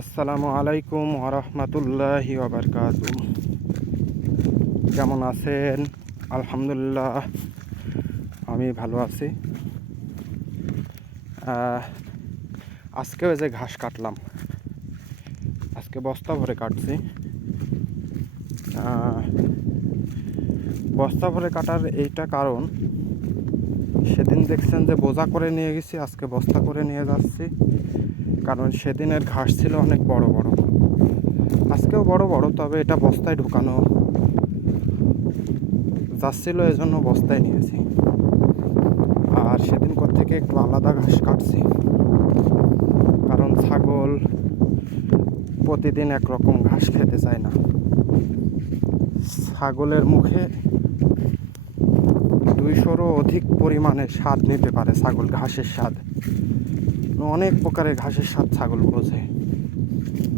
আসসালামু আলাইকুম ওরহমতুল্লাহি ওবারকাতু। কেমন আছেন? আলহামদুলিল্লাহ, আমি ভালো আছি। আজকেও যে ঘাস কাটলাম, আজকে বস্তা ভরে কাটছি। বস্তা ভরে কাটার এইটা কারণ, সেদিন দেখছেন যে বোঝা করে নিয়ে গেছি, আজকে বস্তা করে নিয়ে যাচ্ছি। কারণ সেদিনের ঘাস ছিল অনেক বড় বড়, আজকেও বড় বড়, তবে এটা বস্তায় ঢুকানো যাচ্ছিল, এজন্য বস্তায় নিয়েছি। আর সেদিন থেকে একটু আলাদা ঘাস কাটছি, কারণ ছাগল প্রতিদিন একরকম ঘাস খেতে চায় না। ছাগলের মুখে 200-রও অধিক পরিমাণে স্বাদ নিতে পারে ছাগল, ঘাসের স্বাদ। অনেক প্রকারের ঘাসের স্বাদ ছাগল বোঝে।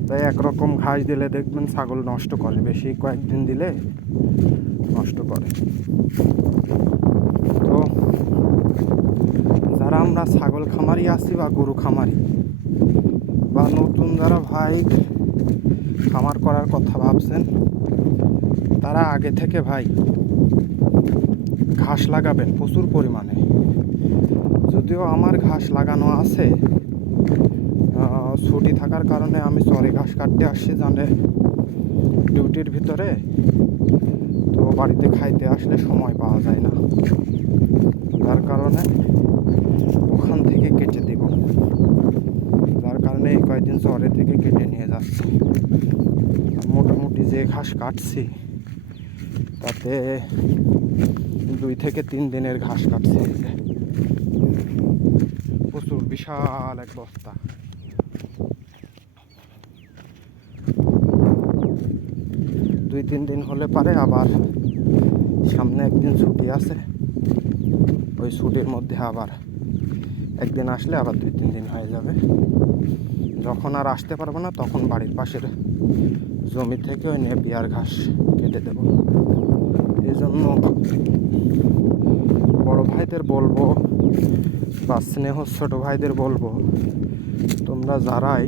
তাই একরকম ঘাস দিলে দেখবেন ছাগল নষ্ট করে, বেশি কয়েকদিন দিলে নষ্ট করে। তো যারা আমরা ছাগল খামারি আছি বা গরু খামারি, বা নতুন যারা ভাই খামার করার কথা ভাবছেন, তারা আগে থেকে ভাই ঘাস লাগাবেন প্রচুর পরিমাণে। যদিও আমার ঘাস লাগানো আছে, ছুটি থাকার কারণে আমি চরে ঘাস কাটতে আসছি, জানে ডিউটির ভিতরে। তো বাড়িতে খাইতে আসলে সময় পাওয়া যায় না, যার কারণে ওখান থেকে কেটে দেব। যার কারণে এই কয়েকদিন চরে থেকে কেটে নিয়ে যাচ্ছি। মোটামুটি যে ঘাস কাটছি তাতে 2 থেকে 3 দিনের ঘাস কাটছি। প্রচুর বিশাল এক বস্তা। 2-3 দিন হলে পারে, আবার সামনে একদিন ছুটি আছে, ওই ছুটির মধ্যে আবার একদিন আসলে আবার 2-3 দিন হয়ে যাবে। যখন আর আসতে পারবো না, তখন বাড়ির পাশের জমি থেকে ওই নেপিয়ার ঘাস কেটে দেব। এই জন্য বড় ভাইদের বলবো, বা স্নেহ ছোট ভাইদের বলবো, তোমরা যারাই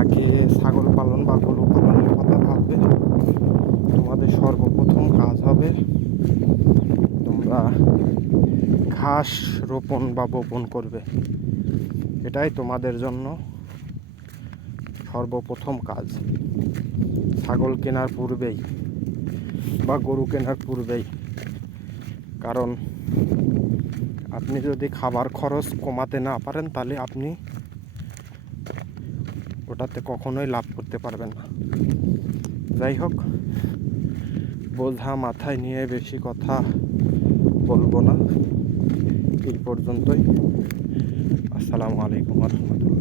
আগে ছাগল পালন বা গরু পালনের কথা ভাববে, তোমাদের সর্বপ্রথম কাজ হবে তোমরা ঘাস রোপণ বা বপন করবে। এটাই তোমাদের জন্য সর্বপ্রথম কাজ। ছাগল কেনার পূর্বেই বা গরু কেনার পূর্বেই, কারণ আপনি যদি খাবার খরচ কমাতে না পারেন, তাহলে আপনি ওটাতে কখনোই লাভ করতে পারবেন না। যাই হোক, বোঝা মাথায় নিয়ে বেশি কথা বলবো না, এই পর্যন্তই। আসসালামু আলাইকুম ওয়া রাহমাতুল্লাহ।